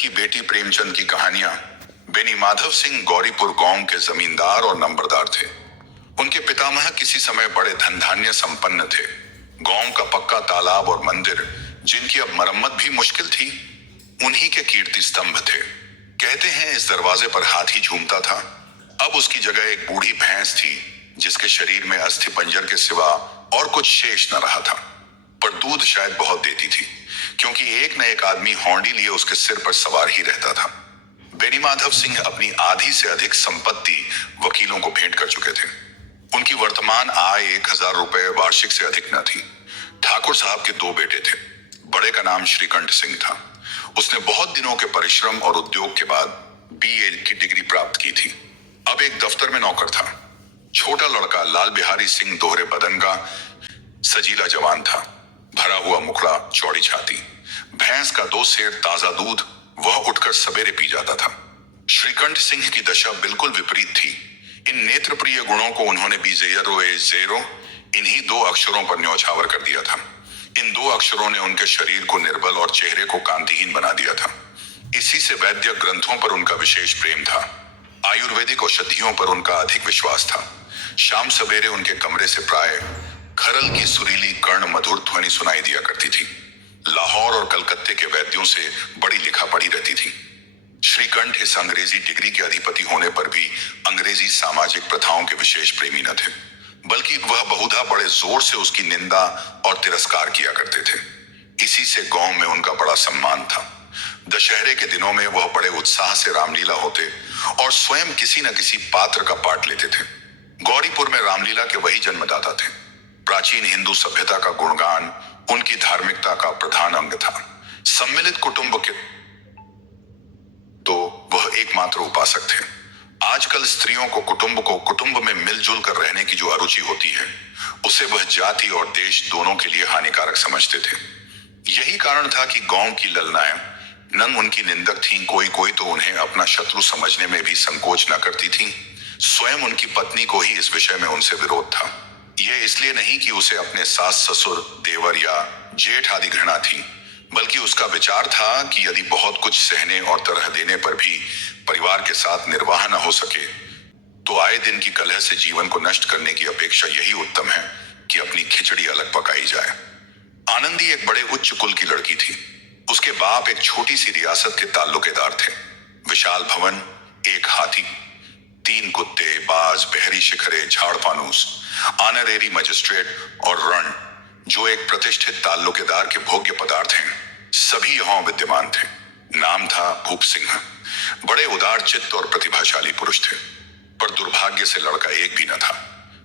की बेटी प्रेमचंद की कहानियां। बेनी माधव सिंह गौरीपुर गांव के जमींदार और नंबरदार थे। उनके पितामह किसी समय बड़े धन धान्य संपन्न थे। गांव का पक्का तालाब और मंदिर, जिनकी अब मरम्मत भी मुश्किल थी, उन्हीं के कीर्ति स्तंभ थे। कहते हैं इस दरवाजे पर हाथी झूमता था। अब उसकी जगह एक बूढ़ी भैंस थी, जिसके शरीर में अस्थि पंजर के सिवा और कुछ शेष न रहा था। पर दूध शायद बहुत देती थी, क्योंकि एक न एक आदमी हौंडी लिए उसके सिर पर सवार ही रहता था। बेनी माधव सिंह अपनी आधी से अधिक संपत्ति वकीलों को भेंट कर चुके थे। उनकी वर्तमान आय 1000 रुपए वार्षिक से अधिक न थी। ठाकुर साहब के 2 बेटे थे। बड़े का नाम श्रीकंठ सिंह था। उसने बहुत दिनों के परिश्रम और उद्योग के बाद BA की डिग्री प्राप्त की थी। अब एक दफ्तर में नौकर था। छोटा लड़का लाल बिहारी सिंह दोहरे बदन का सजीला जवान था। भरा हुआ मुखड़ा, चौड़ी छाती, भैंस का 2 सेर ताजा दूध वह उठकर सवेरे पी जाता था। श्रीकंठ सिंह की दशा बिल्कुल विपरीत थी। इन नेत्र प्रिय गुणों को उन्होंने बीजेरो ए जेरो इन्हीं 2 अक्षरों पर न्यौछावर कर दिया था। इन 2 अक्षरों ने उनके शरीर को निर्बल और चेहरे को कांतिहीन बना दिया था। इसी से वैद्य ग्रंथों पर उनका विशेष प्रेम था। आयुर्वेदिक औषधियों पर उनका अधिक विश्वास था। शाम सवेरे उनके कमरे से प्राय खरल की सुरीली कर्ण मधुर ध्वनि सुनाई दिया करती थी। लाहौर और कलकत्ते के वैद्यों से बड़ी लिखा पढ़ी रहती थी। श्रीकंठ इस अंग्रेजी डिग्री के अधिपति होने पर भी अंग्रेजी सामाजिक प्रथाओं के विशेष प्रेमी न थे, बल्कि वह बहुधा बड़े जोर से उसकी निंदा और तिरस्कार किया करते थे। इसी से गांव में उनका बड़ा सम्मान था। दशहरे के दिनों में वह बड़े उत्साह से रामलीला होते और स्वयं किसी न किसी पात्र का पाठ लेते थे। गौरीपुर में रामलीला के वही जन्मदाता थे। प्राचीन हिंदू सभ्यता का गुणगान उनकी धार्मिकता का प्रधान अंग था। सम्मिलित कुटुंब के तो वह एकमात्र उपासक थे। आजकल स्त्रियों को कुटुंब में मिलजुल कर रहने की जो अरुचि होती है, उसे वह जाति और देश दोनों के लिए हानिकारक समझते थे। यही कारण था कि गांव की ललनाएं नन उनकी निंदक थीं। कोई तो उन्हें अपना शत्रु समझने में भी संकोच न करती थीं। स्वयं उनकी पत्नी को ही इस विषय में उनसे विरोध था। यह इसलिए नहीं कि उसे अपने सास ससुर, देवर या जेठ आदि घृणा थी, बल्कि उसका विचार था कि यदि बहुत कुछ सहने और तरह देने पर भी परिवार के साथ निर्वाह न हो सके, तो आए दिन की कलह से जीवन को नष्ट करने की अपेक्षा यही उत्तम है कि अपनी खिचड़ी अलग पकाई जाए। आनंदी एक बड़े उच्च कुल की लड़की थी। उसके बाप एक छोटी सी रियासत के ताल्लुकेदार थे। विशाल भवन, 1 हाथी, 3 कुत्ते, बाज, बहरी शिखरे, झाड़ फानूस, ऑनरेरी मजिस्ट्रेट और रण, जो एक प्रतिष्ठित ताल्लुकेदार के भोग्य पदार्थ हैं, सभी यहां विद्यमान थे। नाम था भूप सिंह। बड़े उदार चित्त और प्रतिभाशाली पुरुष थे, पर दुर्भाग्य से लड़का एक भी न था।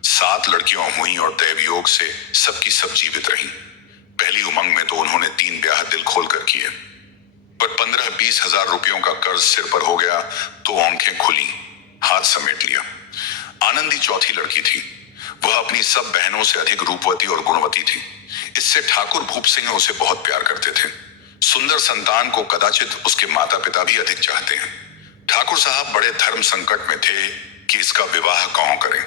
7 लड़कियां हुई और दैवयोग से सबकी सब जीवित रहीं। पहली उमंग में तो उन्होंने 3 ब्याह दिल खोल कर किए, पर 15-20 हजार रुपयों का कर्ज सिर पर हो गया तो आंखें खुली, हाथ समेट लिया। आनंदी चौथी लड़की थी। वह अपनी सब बहनों से अधिक रूपवती और गुणवती थी। इससे ठाकुर भूप सिंह उसे बहुत प्यार करते थे। सुंदर संतान को कदाचित उसके माता पिता भी अधिक चाहते हैं। ठाकुर साहब बड़े धर्म संकट में थे कि इसका विवाह कहाँ करें।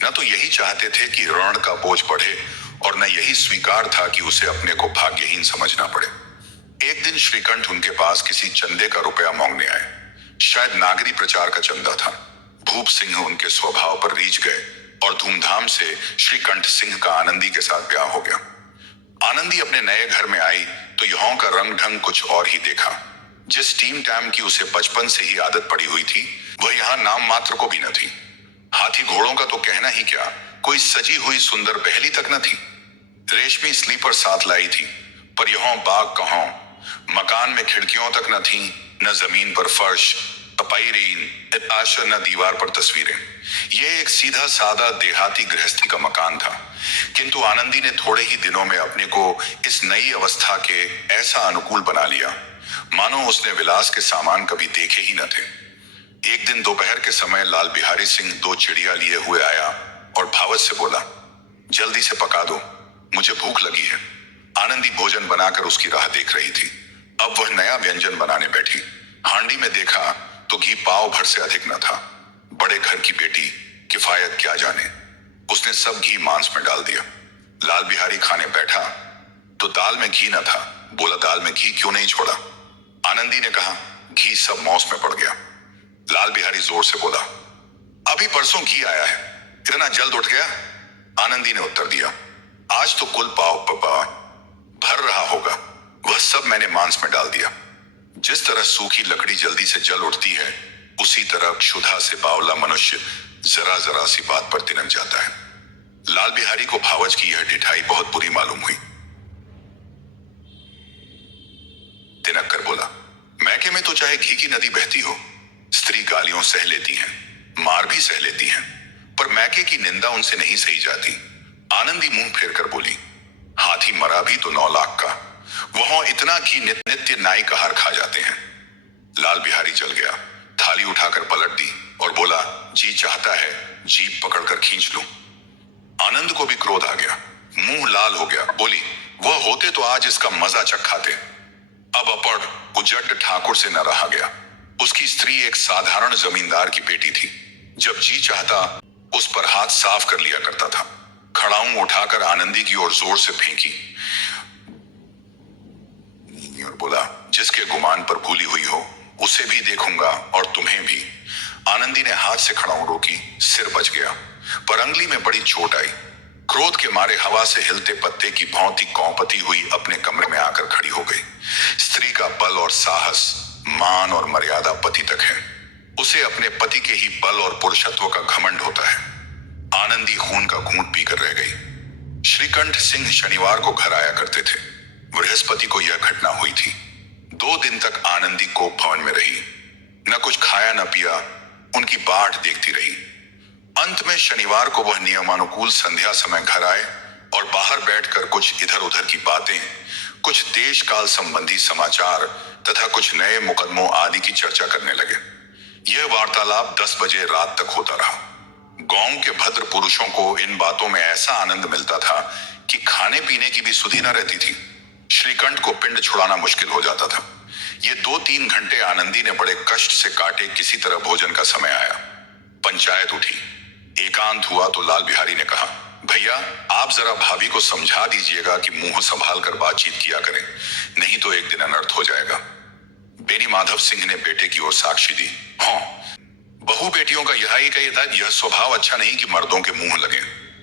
न तो यही चाहते थे कि ऋण का बोझ बढ़े, और न यही स्वीकार था कि उसे अपने को भाग्यहीन समझना पड़े। एक दिन श्रीकंठ उनके पास किसी चंदे का रुपया मांगने आए। शायद नागरी प्रचार का चंदा था। भूप सिंह उनके स्वभाव पर रीझ गए और धूमधाम से श्रीकंठ सिंह का आनंदी के साथ ब्याह हो गया। आनंदी अपने नए घर में आई तो यहाँ का रंग ढंग कुछ और ही देखा। जिस टीम टाइम की उसे बचपन से ही आदत पड़ी हुई थी, वह यहाँ नाम मात्र को भी न थी। हाथी घोड़ों का तो कहना ही क्या, कोई सजी हुई सुंदर बहली तक न थी। रेशमी स्लीपर साथ लाई थी, पर यहाँ बाग कहाँ, मकान में खिड़कियों तक न थी, न जमीन पर फर्श, तपाईरीन, आशा, न दीवार पर तस्वीरें। यह एक सीधा सादा देहाती गृहस्थी का मकान था, किंतु आनंदी ने थोड़े ही दिनों में अपने को इस नई अवस्था के ऐसा अनुकूल बना लिया, मानो उसने विलास के सामान कभी देखे ही न थे। एक दिन दोपहर के समय लाल बिहारी सिंह 2 चिड़िया लिए हुए आया और भावत से बोला, जल्दी से पका दो, मुझे भूख लगी है। आनंदी भोजन बनाकर उसकी राह देख रही थी। अब वह नया व्यंजन बनाने बैठी। हांडी में देखा तो घी पाव भर से अधिक न था। बड़े घर की बेटी, किफायत क्या जाने। उसने सब घी मांस में डाल दिया। लाल बिहारी खाने बैठा तो दाल में घी न था। बोला, दाल में घी क्यों नहीं छोड़ा? आनंदी ने कहा, घी सब मौस में पड़ गया। लाल बिहारी जोर से बोला, अभी परसों घी आया है, इतना जल्द उठ गया? आनंदी ने उत्तर दिया, आज तो कुल पाव भर रहा होगा, वह सब मैंने मांस में डाल दिया। जिस तरह सूखी लकड़ी जल्दी से जल उठती है, उसी तरह क्षुधा से बावला मनुष्य जरा जरा सी बात पर तिनक जाता है। लाल बिहारी को भावज की यह ढिठाई बहुत बुरी मालूम हुई। तिनक कर बोला, मैके में तो चाहे घी की नदी बहती हो, स्त्री गालियों सह लेती हैं, मार भी सह लेती हैं, पर मैके की निंदा उनसे नहीं सही जाती। आनंदी मुंह फेर कर बोली, हाथी मरा भी तो 9 लाख का, वहां इतना घी नित्य नाई का हार खा जाते हैं। लाल बिहारी जल गया, थाली उठाकर पलट दी और बोला, जी चाहता है जीप पकड़कर खींच लूं। आनंद को भी क्रोध आ गया, मुंह लाल हो गया। बोली, वह होते तो आज इसका मजा चखाते। अब अपड़ उजड्ड ठाकुर से न रहा गया। उसकी स्त्री एक साधारण जमींदार की बेटी थी। जब जी चाहता उस पर हाथ साफ कर लिया करता था। खड़ाऊं उठाकर आनंदी की ओर जोर से फेंकी और बोला, जिसके गुमान पर भूली हुई हो उसे भी देखूंगा और तुम्हें भी। आनंदी ने हाथ से खड़ाऊं रोकी, सिर बच गया, पर अंगली में बड़ी चोट आई। क्रोध के मारे हवा से हिलते पत्ते की भांति कौपती हुई अपने कमरे में आकर खड़ी हो गई। स्त्री का बल और साहस, मान और मर्यादा पति तक है। उसे अपने पति के ही बल और पुरुषत्व का घमंड होता है। आनंदी खून का घूंट पीकर रह गई। श्रीकंठ सिंह शनिवार को घर आया करते थे। बृहस्पति को यह घटना हुई थी। 2 दिन तक आनंदी कोप भवन में रही, न कुछ खाया न पिया, उनकी बाट देखती रही। अंत में शनिवार को वह नियमानुकूल संध्या समय घर आए और बाहर बैठकर कुछ इधर उधर की बातें, कुछ देश काल संबंधी समाचार तथा कुछ नए मुकदमों आदि की चर्चा करने लगे। यह वार्तालाप 10 बजे रात तक होता रहा। गांव के भद्र पुरुषों को इन बातों में ऐसा आनंद मिलता था कि खाने पीने की भी सुधि न रहती थी। श्रीकंठ को पिंड छुड़ाना मुश्किल हो जाता था। ये 2-3 घंटे आनंदी ने बड़े कष्ट से काटे। किसी तरह भोजन का समय आया। पंचायत उठी, एकांत हुआ तो लाल बिहारी ने कहा, भैया आप जरा भाभी को समझा दीजिएगा कि मुंह संभाल कर बातचीत किया करें, नहीं तो एक दिन अनर्थ हो जाएगा। बेनी माधव सिंह ने बेटे की ओर साक्षी दी, हाँ, बहू बेटियों का यह स्वभाव अच्छा नहीं कि मर्दों के मुंह लगे।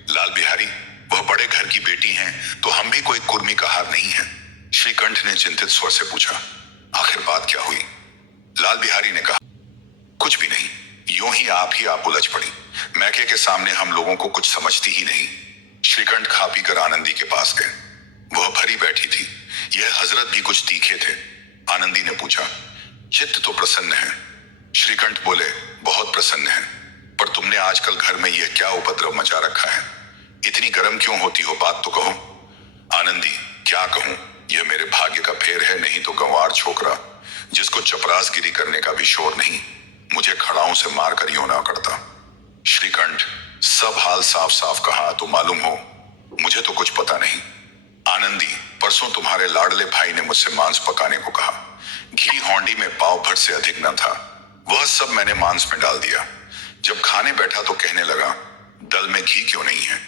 लाल बिहारी, वह बड़े घर की बेटी हैं, तो हम भी कोई कुर्मी का हार नहीं है। श्रीकंठ ने चिंतित स्वर से पूछा, आखिर बात क्या हुई? लाल बिहारी ने कहा, कुछ भी नहीं, यूं ही आप उलझ पड़ी। मैके के सामने हम लोगों को कुछ समझती ही नहीं। श्रीकंठ खा पी कर आनंदी के पास गए। वह भरी बैठी थी। यह हजरत भी कुछ तीखे थे। आनंदी ने पूछा, चित्त तो प्रसन्न है? श्रीकंठ बोले, बहुत प्रसन्न है, पर तुमने आजकल घर में यह क्या उपद्रव मचा रखा है? इतनी गर्म क्यों होती हो, बात तो कहो। आनंदी, क्या कहूं, यह मेरे भाग्य का फेर है, नहीं तो गंवार छोकरा जिसको चपरासगिरी करने का भी शोर नहीं, मुझे खड़ाओं से मार कर यूं ना करता। श्रीकंठ, सब हाल साफ साफ कहा तो मालूम हो, मुझे तो कुछ पता नहीं। आनंदी, परसों तुम्हारे लाडले भाई ने मुझसे मांस पकाने को कहा। घी हौंडी में पाव भर से अधिक न था, वह सब मैंने मांस में डाल दिया। जब खाने बैठा तो कहने लगा, दल में घी क्यों नहीं है?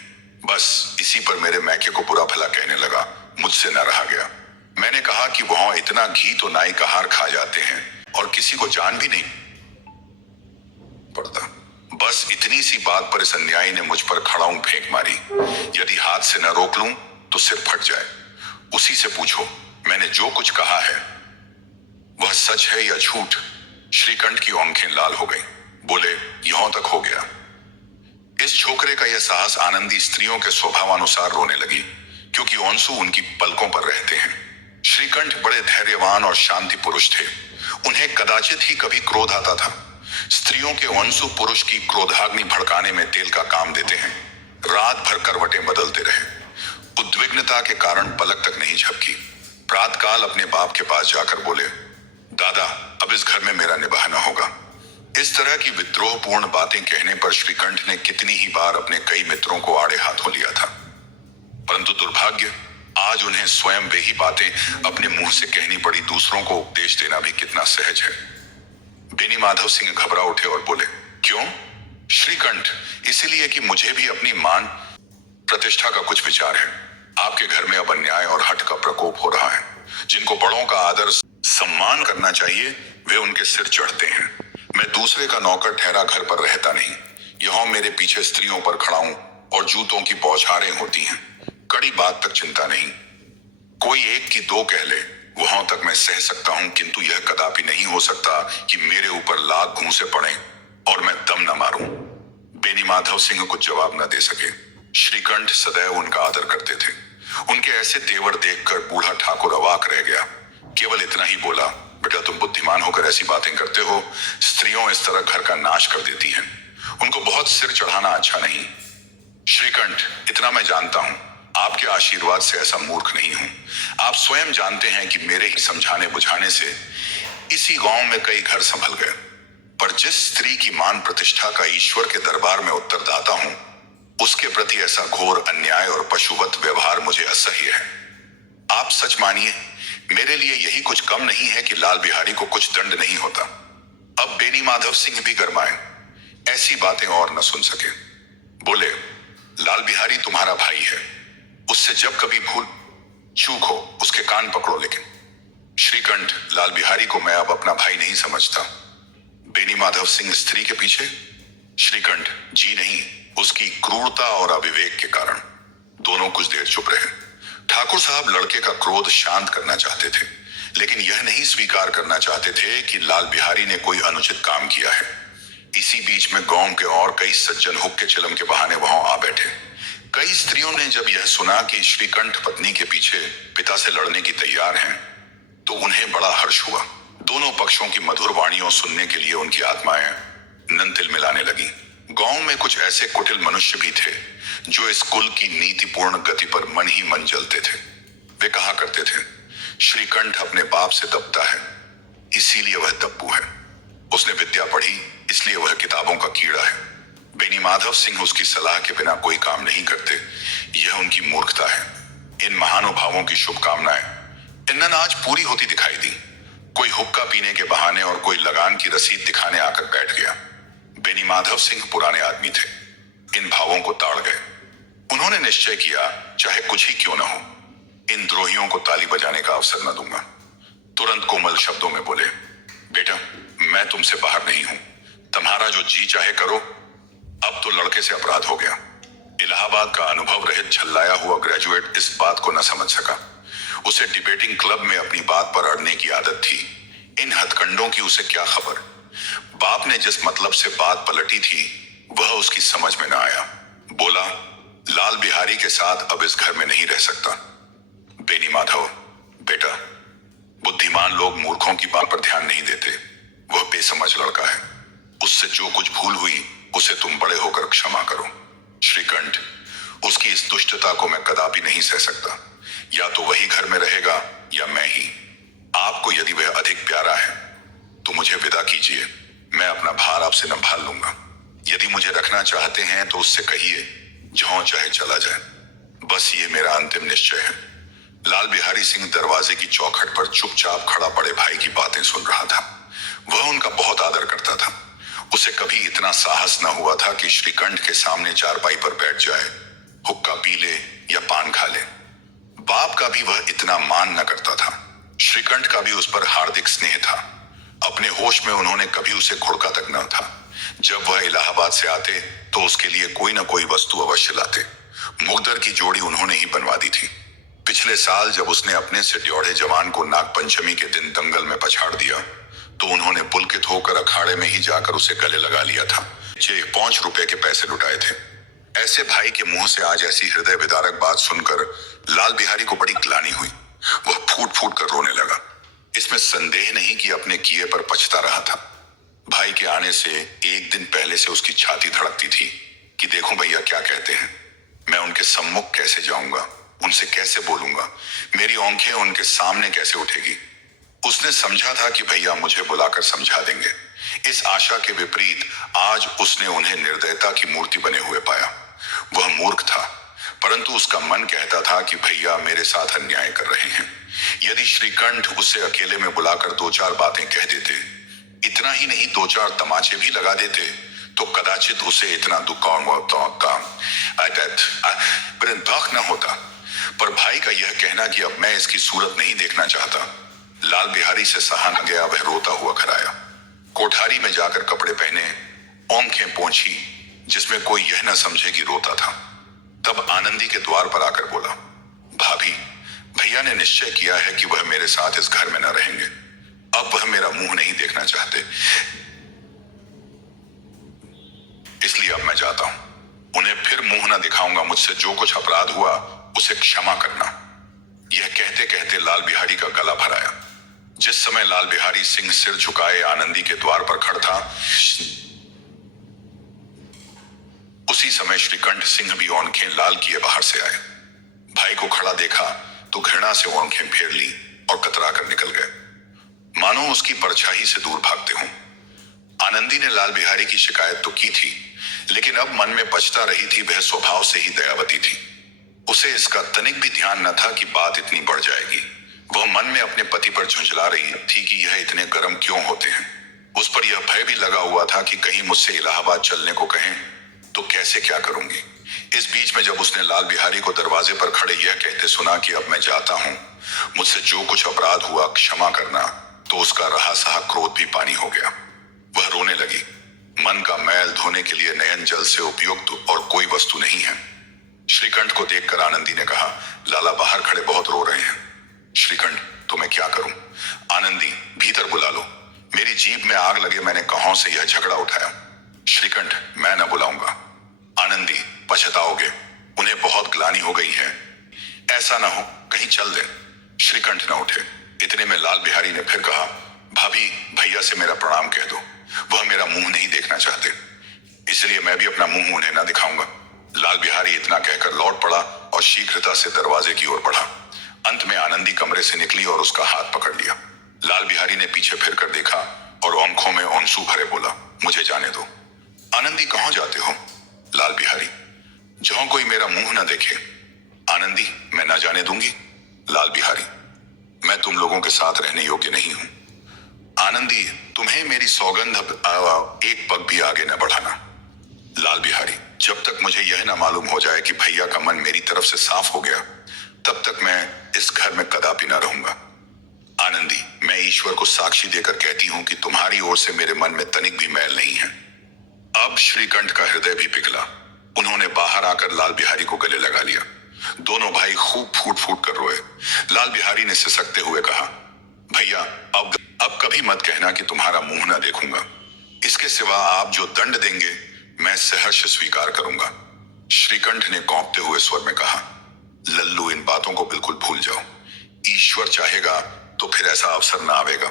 बस इसी पर मेरे मैके को बुरा भला कहने लगा। मुझसे न रहा गया। मैंने कहा कि वहां इतना घी तो नाई का हार खा जाते हैं और किसी को जान भी नहीं पड़ता। बस इतनी सी बात पर इस अन्यायी ने मुझ पर खड़ाऊं फेंक मारी। यदि हाथ से न रोक लूं तो सिर फट जाए। उसी से पूछो, मैंने जो कुछ कहा है वह सच है या झूठ? श्रीकंठ की आंखें लाल हो गई। बोले, यहां तक हो गया। इस छोकरे का यह साहस आनंदी स्त्रियों के स्वभावानुसार रोने लगी, क्योंकि ओंसू उनकी पलकों पर रहते हैं। श्रीकंठ बड़े धैर्यवान और शांति पुरुष थे। उन्हें कदाचित ही कभी क्रोध आता था। स्त्रियों के ओंसू पुरुष की क्रोधाग्नि भड़काने में तेल का काम देते हैं। रात भर करवटें बदलते रहे। उद्विग्नता के कारण पलक तक नहीं झपकी। प्रातकाल अपने बाप के पास जाकर बोले, दादा, अब इस घर में मेरा निबाह न होगा। इस तरह की विद्रोहपूर्ण बातें कहने पर श्रीकंठ ने कितनी ही बार अपने कई मित्रों को आड़े हाथों लिया था, परंतु दुर्भाग्य, आज उन्हें स्वयं वे ही बातें अपने मुंह से कहनी पड़ी। दूसरों को उपदेश देना भी कितना सहज है। बेनी माधव सिंह घबरा उठे और बोले, क्यों? श्रीकंठ, इसलिए कि मुझे भी अपनी मान प्रतिष्ठा का कुछ विचार है। आपके घर में अब अन्याय और हठ का प्रकोप हो रहा है। जिनको बड़ों का आदर सम्मान करना चाहिए, वे उनके सिर चढ़ते हैं। मैं दूसरे का नौकर ठहरा घर पर रहता नहीं। यहाँ मेरे पीछे स्त्रियों पर खड़ा हूं और जूतों की बौछारें होती हैं। कड़ी बात तक चिंता नहीं, कोई एक की दो कह ले, वहां तक मैं सह सकता हूं, किंतु यह कदापि नहीं हो सकता कि मेरे ऊपर लाख घूंसे पड़े और मैं दम न मारूं। बेनी माधव सिंह कुछ जवाब न दे सके। श्रीकंठ सदैव उनका आदर करते थे। उनके ऐसे तेवर देखकर बूढ़ा ठाकुर अवाक रह गया। केवल इतना ही बोला, बेटा तुम बुद्धिमान होकर ऐसी बातें करते हो, स्त्रियों इस तरह घर का नाश कर देती हैं। उनको बहुत सिर चढ़ाना अच्छा नहीं। श्रीकंठ, इतना मैं जानता हूं, आपके आशीर्वाद से ऐसा मूर्ख नहीं हूं। आप स्वयं जानते हैं कि मेरे ही समझाने बुझाने से इसी गांव में कई घर संभल गए। पर जिस स्त्री की मान प्रतिष्ठा का ईश्वर के दरबार में उत्तरदाता हूं, उसके प्रति ऐसा घोर अन्याय और पशुवत व्यवहार मुझे असह्य है। आप सच मानिए, मेरे लिए यही कुछ कम नहीं है कि लाल बिहारी को कुछ दंड नहीं होता। अब बेनी माधव सिंह भी गरमाए, ऐसी बातें और न सुन सके। बोले, लाल बिहारी तुम्हारा भाई है, उससे जब कभी भूल चूक हो उसके कान पकड़ो। लेकिन श्रीकंठ, लाल बिहारी को मैं अब अपना भाई नहीं समझता। बेनी माधव सिंह स्त्री के पीछे? श्रीकंठ, जी नहीं, उसकी क्रूरता और अविवेक के कारण। दोनों कुछ देर चुप रहे। ठाकुर साहब लड़के का क्रोध शांत करना चाहते थे, लेकिन यह नहीं स्वीकार करना चाहते थे कि लाल बिहारी ने कोई अनुचित काम किया है। इसी बीच में गांव के और कई सज्जन हुक्के चिलम के बहाने वहां आ बैठे। कई स्त्रियों ने जब यह सुना कि श्रीकंठ पत्नी के पीछे पिता से लड़ने की तैयार हैं, तो उन्हें बड़ा हर्ष हुआ। दोनों पक्षों की मधुर वाणियों सुनने के लिए उनकी आत्माएं नंतिल मिलाने लगी। गांव में कुछ ऐसे कुटिल मनुष्य भी थे जो इस कुल की नीतिपूर्ण गति पर मन ही मन जलते थे। वे कहा करते थे, श्रीकंठ अपने बाप से दबता है, इसीलिए वह दब्बू है। उसने विद्या पढ़ी, इसलिए वह किताबों का कीड़ा है। बेनी माधव सिंह उसकी सलाह के बिना कोई काम नहीं करते, यह उनकी मूर्खता है। इन महानुभावों की शुभकामनाएं इन्हें आज पूरी होती दिखाई दी। कोई हुक्का पीने के बहाने और कोई लगान की रसीद दिखाने आकर बैठ गया। बेनी माधव सिंह पुराने आदमी थे, इन भावों को ताड़ गए। उन्होंने निश्चय किया, चाहे कुछ ही क्यों न हो, इन द्रोहियों को ताली बजाने का अवसर न दूंगा। तुरंत कोमल शब्दों में बोले, बेटा मैं तुमसे बाहर नहीं हूं, तुम्हारा जो जी चाहे करो। अब तो लड़के से अपराध हो गया। इलाहाबाद का अनुभव रहित झल्लाया हुआ ग्रेजुएट इस बात को न समझ सका। उसे डिबेटिंग क्लब में अपनी बात पर अड़ने की आदत थी। इन हथकंडों की उसे क्या खबर। बाप ने जिस मतलब से बात पलटी थी वह उसकी समझ में न आया। बोला, लाल बिहारी के साथ अब इस घर में नहीं रह सकता। बेनी माधव, बेटा बुद्धिमान लोग मूर्खों की बात पर ध्यान नहीं देते। वह बेसमझ लड़का है, उससे जो कुछ भूल हुई उसे तुम बड़े होकर क्षमा करो। श्रीकंठ, उसकी इस दुष्टता को मैं कदापि नहीं सह सकता। या तो वही घर में रहेगा या मैं ही। आपको यदि वह अधिक प्यारा है तो मुझे विदा कीजिए, मैं अपना भार आपसे संभाल लूंगा। यदि मुझे रखना चाहते हैं तो उससे कहिए जहां चाहे चला जाए। बस ये मेरा अंतिम निश्चय है। लाल बिहारी सिंह दरवाजे की चौखट पर चुपचाप खड़ा बड़े भाई की बातें सुन रहा था। वह उनका बहुत आदर करता था। उसे कभी इतना साहस न हुआ था कि श्रीकंठ के सामने चारपाई पर बैठ जाए, हुक्का पी ले या पान खा ले। बाप का भी वह इतना मान न करता था। श्रीकंठ का भी उस पर हार्दिक स्नेह था। अपने होश में उन्होंने कभी उसे घुड़का तक न था। जब वह इलाहाबाद से आते तो उसके लिए कोई न कोई वस्तु अवश्य लाते। मुगदर की जोड़ी उन्होंने ही बनवा दी थी। पिछले साल जब उसने अपने से ड्योढ़े जवान को नागपंचमी के दिन दंगल में पछाड़ दिया तो उन्होंने पुलकित होकर अखाड़े में ही जाकर उसे गले लगा लिया था। 5 रुपए के पैसे लुटाए थे। ऐसे भाई के मुंह से आज ऐसी हृदय विदारक बात सुनकर लाल बिहारी को बड़ी ग्लानि हुई। वह फूट फूट कर रोने लगा। इसमें संदेह नहीं कि अपने किए पर पछता रहा था। भाई के आने से एक दिन पहले से उसकी छाती धड़कती थी कि देखो भैया क्या कहते हैं। मैं उनके सम्मुख कैसे जाऊंगा, उनसे कैसे बोलूंगा, मेरी आंखें उनके सामने कैसे उठेगी। उसने समझा था कि भैया मुझे बुलाकर समझा देंगे। इस आशा के विपरीत आज उसने उन्हें निर्दयता की मूर्ति बने हुए पाया। वह मूर्ख था, परंतु उसका मन कहता था कि भैया मेरे साथ अन्याय कर रहे हैं। यदि श्रीकंठ उसे अकेले में बुलाकर 2-4 बातें कह देते, इतना ही नहीं 2-4 तमाचे भी लगा देते, तो कदाचित उसे इतना दुख न होता। पर भाई का यह कहना कि अब मैं इसकी सूरत नहीं देखना चाहता, लाल बिहारी से सहा न गया, वह रोता हुआ घर आया। कोठारी में जाकर कपड़े पहने, आंखें पोंछी, जिसमें कोई यह न समझे कि रोता था। तब आनंदी के द्वार पर आकर बोला, भाभी, भैया ने निश्चय किया है कि वह मेरे साथ इस घर में न रहेंगे। अब वह मेरा मुंह नहीं देखना चाहते, इसलिए अब मैं जाता हूं। उन्हें फिर मुंह न दिखाऊंगा। मुझसे जो कुछ अपराध हुआ उसे क्षमा करना। यह कहते कहते लाल बिहारी का गला भर आया। जिस समय लाल बिहारी सिंह सिर झुकाए आनंदी के द्वार पर खड़ा था, उसी समय श्रीकंठ सिंह भी आंखें लाल किए बाहर से आए। भाई को खड़ा देखा तो घृणा से आंखें फेर ली और कतरा कर निकल गए, मानो उसकी परछाई से दूर भागते हों। आनंदी ने लाल बिहारी की शिकायत तो की थी, लेकिन अब मन में पछता रही थी। वह स्वभाव से ही दयावती थी। उसे इसका तनिक भी ध्यान न था कि बात इतनी बढ़ जाएगी। वह मन में अपने पति पर झुंझला रही थी कि यह इतने गर्म क्यों होते हैं। उस पर यह भय भी लगा हुआ था कि कहीं मुझसे इलाहाबाद चलने को कहें तो कैसे क्या करूंगी। इस बीच में जब उसने लाल बिहारी को दरवाजे पर खड़े यह कहते सुना कि अब मैं जाता हूं, मुझसे जो कुछ अपराध हुआ क्षमा करना, तो उसका रहा सहा क्रोध भी पानी हो गया। वह रोने लगी। मन का मैल धोने के लिए नयन जल से उपयुक्त और कोई वस्तु नहीं है। श्रीकंठ को देखकर आनंदी ने कहा, लाला बाहर खड़े बहुत रो रहे हैं। श्रीकंठ, तो मैं क्या करूं? आनंदी, भीतर बुला लो। मेरी जीभ में आग लगे, मैंने कहां से यह झगड़ा उठाया। श्रीकंठ, मैं न बुलाऊंगा। आनंदी, पछताओगे, उन्हें बहुत ग्लानि हो गई है। ऐसा ना हो कहीं चल दे। श्रीकंठ न उठे। इतने में लाल बिहारी ने फिर कहा, भाभी, भैया से मेरा प्रणाम कह दो। वह मेरा मुंह नहीं देखना चाहते, इसलिए मैं भी अपना मुंह उन्हें न दिखाऊंगा। लाल बिहारी इतना कहकर लौट पड़ा और शीघ्रता से दरवाजे की ओर बढ़ा। अंत में आनंदी कमरे से निकली और उसका हाथ पकड़ लिया। लाल बिहारी ने पीछे फिर कर देखा और आंखों में आंसू भरे बोला, मुझे जाने दो। आनंदी, कहां जाते हो? लाल बिहारी, जहां कोई मेरा मुंह न देखे। आनंदी, मैं न जाने दूंगी। लाल बिहारी, मैं तुम लोगों के साथ रहने योग्य नहीं हूं। आनंदी, तुम्हें मेरी सौगंध एक पग भी आगे न बढ़ाना। लाल बिहारी, जब तक मुझे यह न मालूम हो जाए कि भैया का मन मेरी तरफ से साफ हो गया, तब तक मैं इस घर में कदापि न रहूंगा। आनंदी, मैं ईश्वर को साक्षी देकर कहती हूं कि तुम्हारी ओर से मेरे मन में तनिक भी मैल नहीं है। अब श्रीकंठ का हृदय भी पिघला। उन्होंने बाहर आकर लाल बिहारी को गले लगा लिया। दोनों भाई खूब फूट फूट कर रोए। लाल बिहारी ने सिसकते हुए कहा, भैया, अब कभी मत कहना कि तुम्हारा मुंह न देखूंगा। इसके सिवा आप जो दंड देंगे मैं सहर्ष स्वीकार करूंगा। श्रीकंठ ने कौंपते हुए स्वर में कहा, लल्लू, इन बातों को बिल्कुल भूल जाओ। ईश्वर चाहेगा तो फिर ऐसा अवसर न आवेगा।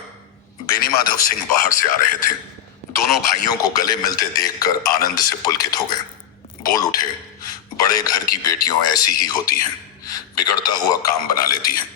बेनीमाधव सिंह बाहर से आ रहे थे। दोनों भाइयों को गले मिलते देखकर आनंद से पुलकित हो गए। बोल उठे, बड़े घर की बेटियों ऐसी ही होती हैं, बिगड़ता हुआ काम बना लेती हैं।